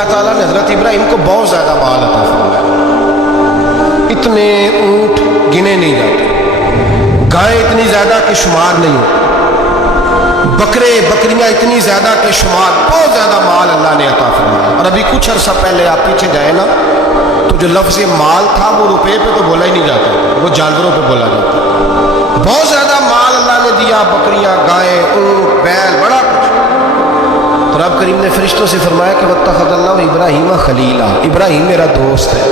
اللہ تعالیٰ نے حضرت ابراہیم کو بہت زیادہ مال عطا فرمایا، اتنے اونٹ گنے نہیں جاتے، گائیں اتنی زیادہ کہ شمار نہیں ہوتے، بکرے بکریاں اتنی زیادہ کہ شمار، بہت زیادہ مال اللہ نے عطا فرمایا۔ اور ابھی کچھ عرصہ پہلے آپ پیچھے جائیں نا تو جو لفظ مال تھا وہ روپے پہ تو بولا ہی نہیں جاتا، وہ جانوروں پہ بولا جاتا۔ بہت زیادہ مال اللہ نے دیا، بکریاں، گائیں، اونٹ، بیل، بڑا کچھ۔ تو رب کریم نے فرشتوں سے فرمایا کہ واتخذ اللہ ابراہیم خلیلا، ابراہیم میرا دوست ہے۔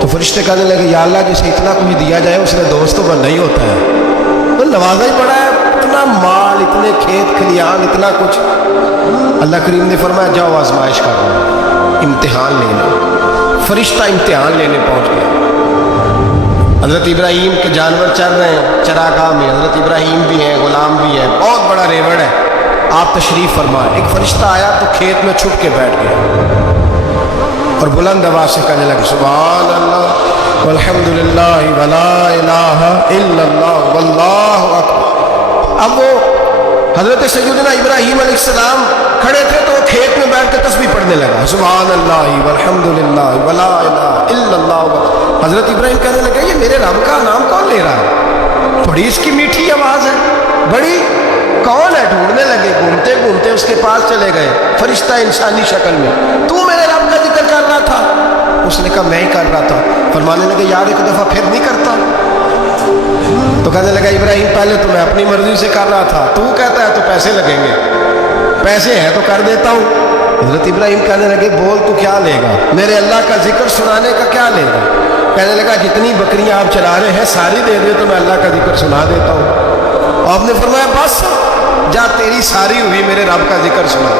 تو فرشتے کہنے لگے یا اللہ جسے اتنا کچھ دیا جائے اس نے دوست تو بننا ہی ہوتا ہے، وہ نوازا ہی پڑا ہے، اتنا مال، اتنے کھیت کھلیان، اتنا کچھ۔ اللہ کریم نے فرمایا جاؤ آزمائش کرو، امتحان لینا۔ فرشتہ امتحان لینے پہنچ گیا۔ حضرت ابراہیم کے جانور چر رہے ہیں چراگاہ میں، حضرت ابراہیم بھی ہیں، غلام بھی ہیں، بہت بڑا ریوڑ ہے۔ آپ تشریف فرمائیں، ایک فرشتہ آیا تو کھیت میں چھپ کے بیٹھ گیا اور بلند آواز سے کہنے لگا سبحان اللہ والحمد للہ ولا الہ الا اللہ واللہ اکبر۔ اب وہ حضرت سیدنا ابراہیم علیہ السلام کھڑے تھے تو وہ کھیت میں بیٹھ کے تسبیح پڑھنے لگا سبحان اللہ والحمد للہ ولا الہ الا اللہ۔ حضرت ابراہیم کہنے لگے یہ میرے رب کا نام کون لے رہا ہے، بڑی اس کی میٹھی آواز ہے، بڑی، کون ہے؟ ڈھونڈنے لگے، گھومتے گھومتے اس کے پاس چلے گئے، فرشتہ انسانی شکل میں، تو میرے رب کا ذکر کر رہا تھا؟ اس نے کہا میں ہی کر رہا تھا۔ فرمانے لگے یار ایک دفعہ پھر نہیں کرتا؟ تو کہنے لگا ابراہیم پہلے تو میں اپنی مرضی سے کر رہا تھا، تو کہتا ہے تو پیسے لگیں گے، پیسے ہیں تو کر دیتا ہوں۔ حضرت ابراہیم کہنے لگے بول تو کیا لے گا، میرے اللہ کا ذکر سنانے کا کیا لے گا؟ کہنے لگا جتنی بکریاں آپ چلا رہے ہیں ساری دے دے تو میں اللہ کا ذکر سنا دیتا ہوں۔ آپ نے فرمایا بس جا تیری ساری ہوئی، میرے رب کا ذکر سنا۔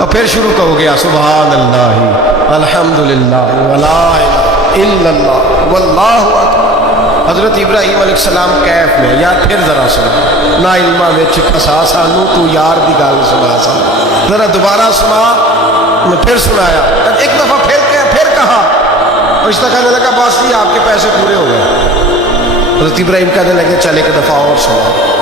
اور پھر شروع ہو گیا سبحان اللہ الحمدللہ ولا الہ الا اللہ واللہ اکبر۔ حضرت ابراہیم علیہ السلام کیف میں، یار پھر ذرا سنا، نا علما وچ پھسا سانو تو یار دی گل سنا سا، ذرا دوبارہ سنا۔ میں پھر سنایا، ایک دفعہ پھر کہا، رشتہ کہنے لگا بس جی آپ کے پیسے پورے ہو گئے۔ حضرت ابراہیم کہنے لگے چل ایک دفعہ اور سنا۔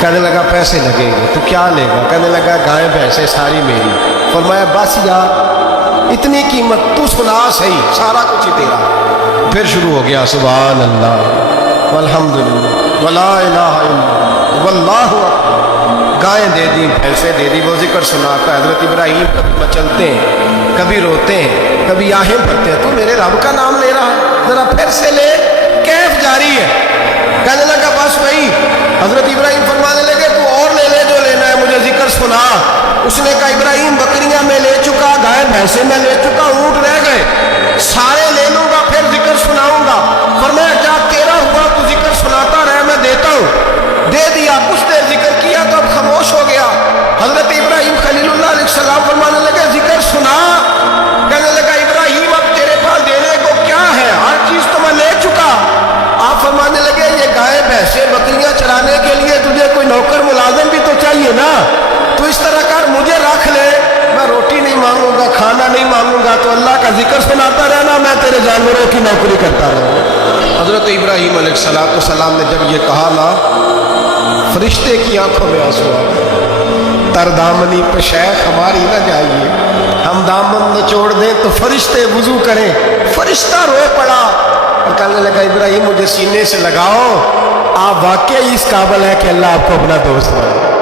کہنے لگا پیسے لگیں گے، تو کیا لے گا؟ کہنے لگا گائیں بھینسیں ساری میری۔ فرمایا بس یار اتنی قیمت، تو سنا صحیح، سارا کچھ ہی تیرا۔ پھر شروع ہو گیا سبحان اللہ والحمدللہ ولا الہ الا اللہ واللہ اکبر۔ گائیں دے دی، بھینسیں دے دی، وہ ذکر سنا کر حضرت ابراہیم کبھی مچلتے ہیں، کبھی روتے ہیں، کبھی آہیں بھرتے ہیں، تو میرے رب کا نام لے رہا ہے، ذرا پھر سے لے۔ کیف جاری ہے۔ کہنے لگا بس وہی۔ حضرت ابراہیم فرمانے لگے تو اور لے لے جو لینا ہے، مجھے ذکر سنا۔ اس نے کہا ابراہیم بکریاں میں لے چکا، گائے بھینسیں میں لے چکا، اونٹ رہ گئے، سارے لے لوں گا پھر ذکر سناؤں گا۔ فرمایا جا تیرا ہوا تو ذکر سناتا رہ، میں دیتا ہوں۔ دے دیا، کچھ دیر ذکر کیا تو اب خاموش ہو گیا۔ حضرت ابراہیم خلیل اللہ علیہ السلام فرمانے لگے ذکر سنا۔ کہنے لگا ابراہیم اب تیرے پاس دینے کو کیا ہے، ہر چیز تو میں لے چکا۔ آپ فرمانے لگے یہ گائے بھینسیں بکریاں چرانے کے لیے تجھے کوئی نوکر ملازم بھی تو چاہیے نا، تو اس طرح کر مجھے رکھ لے، میں روٹی نہیں مانگوں گا، کھانا نہیں مانگوں گا، تو اللہ کا ذکر سناتا رہنا، میں تیرے جانوروں کی نوکری کرتا رہوں۔ حضرت ابراہیم علیہ السلام نے جب یہ کہا نا، فرشتے کی آنکھوں میں آنسو آ گئے۔ تر دامنی پہ شیخ ہماری نہ جائیے، ہم دامن نچوڑ دیں تو فرشتے وضو کریں۔ فرشتہ روئے پڑا اور کہنے لگا ابراہیم مجھے سینے سے لگاؤ، آپ واقعی اس قابل ہے کہ اللہ آپ کو اپنا دوست بنائے۔